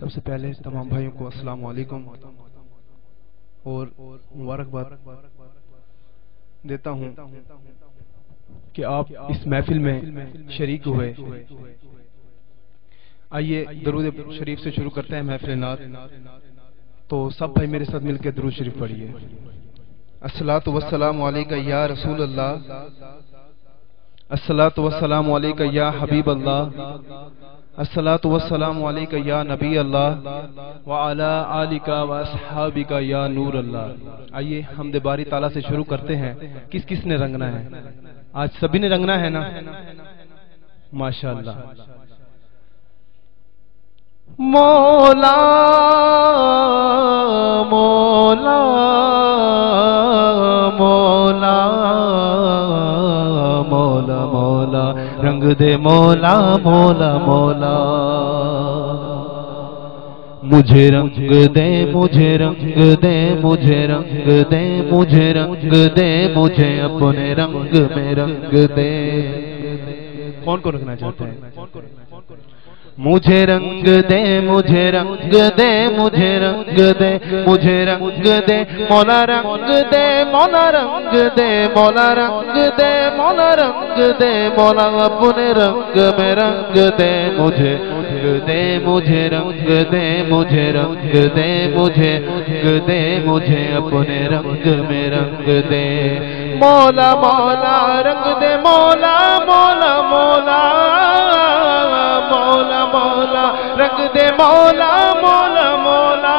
سب سے پہلے تمام بھائیوں کو السلام علیکم اور مبارکباد دیتا ہوں کہ آپ اس محفل میں شریک ہوئے۔ آئیے درود شریف سے شروع کرتے ہیں محفل نعت۔ تو سب بھائی میرے ساتھ مل کے درود شریف پڑھیے۔ الصلاۃ والسلام علیکہ یا رسول اللہ، الصلاۃ والسلام علیکہ یا حبیب اللہ، الصلاۃ والسلام علیکہ یا نبی اللہ وعلی آلک واصحابک یا نور اللہ۔ آئیے حمد باری تعالیٰ سے شروع کرتے ہیں۔ کس کس نے رنگنا ہے؟ آج سبھی نے رنگنا ہے نا؟ ماشاءاللہ۔ مولا مولا مولا مولا مولا رنگ دے مولا مولا مولا، مجھے رنگ دے مجھے رنگ دے مجھے رنگ دے مجھے رنگ دے مجھے اپنے رنگ میں رنگ دے۔ کون کو رکھنا چاہتے ہیں؟ مجھے رنگ دے مجھے رنگ دے مجھے رنگ دے مجھے رنگ دے مولا رنگ دے مولا رنگ دے مولا رنگ دے مولا رنگ دے مولا اپنے رنگ میں رنگ دے۔ مجھے دے مجھے رنگ دے مجھے رنگ دے مجھے رنگ دے مجھے اپنے رنگ میں رنگ دے۔ مولا مولا رنگ دے مولا مولا مولا مولا مولا رنگ دے مولا مولا مولا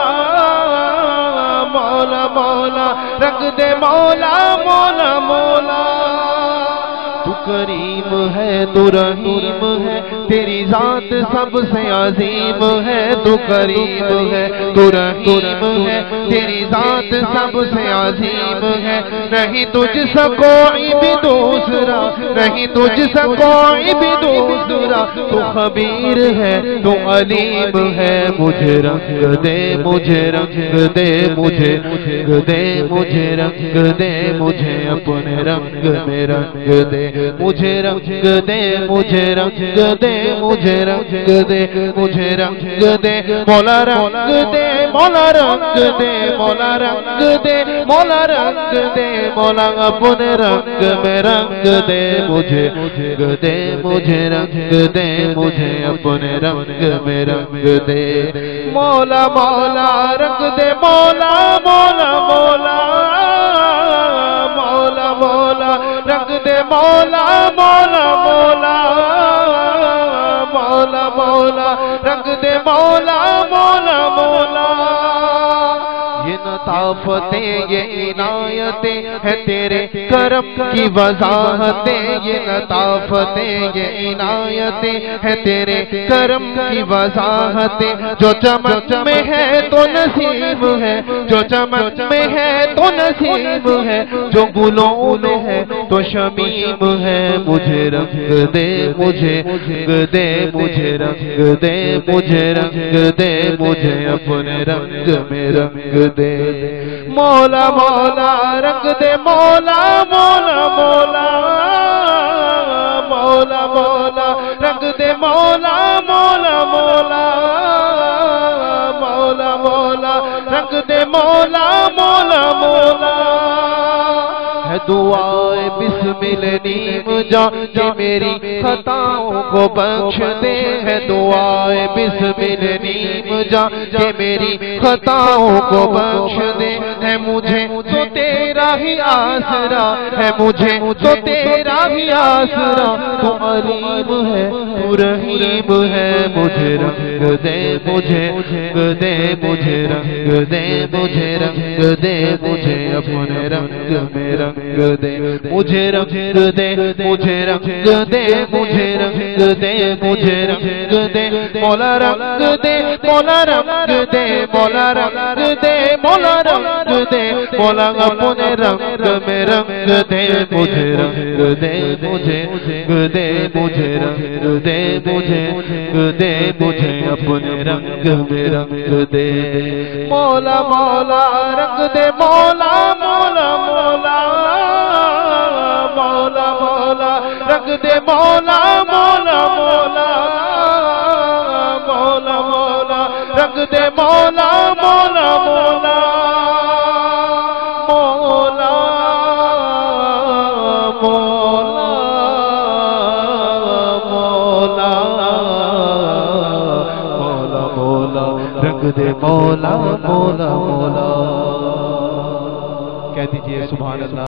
مولا مولا رنگ دے مولا مولا مولا۔ تو کریم ہے تو رحیم ہے تیری ذات سب سے عظیم ہے۔ تو کریم ہے تو رحیم ہے تیری ذات سب سے عظیم ہے۔ نہیں تجھ سا کوئی بھی دوسرا نہیں تجھ سا کوئی بھی دوسرا، تو خبیر ہے تو علیم ہے۔ مجھے رنگ دے مجھے رنگ دے مجھے رنگ دے مجھے رنگ دے مجھے اپنے رنگ میں رنگ دے۔ مجھے رنگ دے مجھے رنگ دے مجھے رنگ دے مجھے رنگ دے مولا رنگ دے مولا رنگ دے مولا رنگ دے مولا رنگ دے مولا اپنے رنگ میں رنگ دے۔ مجھے دے مجھے رنگ دے مجھے اپنے رنگ میں رنگ دے۔ مولا مولا رنگ دے مولا مولا مولا مولا مولا رنگ دے مولا مولا مولا مولا مولا رنگ دے مولا مولا مولا۔ یہ لطافتیں یہ عنایتیں ہے تیرے کرم کی وضاحتیں، یہ لطافتیں یہ عنایتیں ہے تیرے کرم کی وضاحتیں۔ جو چمک میں ہے تو نصیب ہے، جو چمک میں ہے تو نصیب ہے، جو گلوں میں ہے تو شمیم ہے۔ مجھے رنگ دے مجھے رنگ دے مجھے رنگ دے مجھے رنگ دے مجھے اپنے رنگ میں رنگ دے۔ مولا مولا رنگ دے مولا مولا مولا مولا مولا رنگ دے مولا مولا مولا مولا مولا رنگ دے مولا مولا مولا۔ ہے دعائے بسمل نیم جان کہ میری خطاؤں کو بخش دے، ہے دعائے بسمل نیم جان کہ میری خطاؤں کو بخش دے۔ ہے مجھے تو تیرا ہی آسرا ہے مجھے تو تیرا ہی آسرا، تو علیم ہے تو رحیم ہے۔ مجھے رنگ دے مجھے رنگ دے مجھے رنگ دے مجھے رنگ دے مجھے اپنے رنگ میں رنگ دے۔ مجھے رنگ دے مجھے رنگ دے مجھے رنگ دے مجھے رنگ دے مولا رنگ دے مولا رنگ دے مولا رنگ دے مولا رنگ دے مولا اپنے رنگ میں رنگ دے۔ مجھے رنگ دے مجھے رنگ دے مجھے رنگ دے مجھے رنگ دے مجھے اپنے رنگ میں رنگ دے۔ مولا مولا رنگ دے مولا مولا مولا مولا مولا رنگ دے مولا مولا مولا مولا مولا رنگ دے مولا مولا مولا مولا مولا مولا مولا مولا رنگ دے مولا مولا مولا کہہ دیجئے سبحان اللہ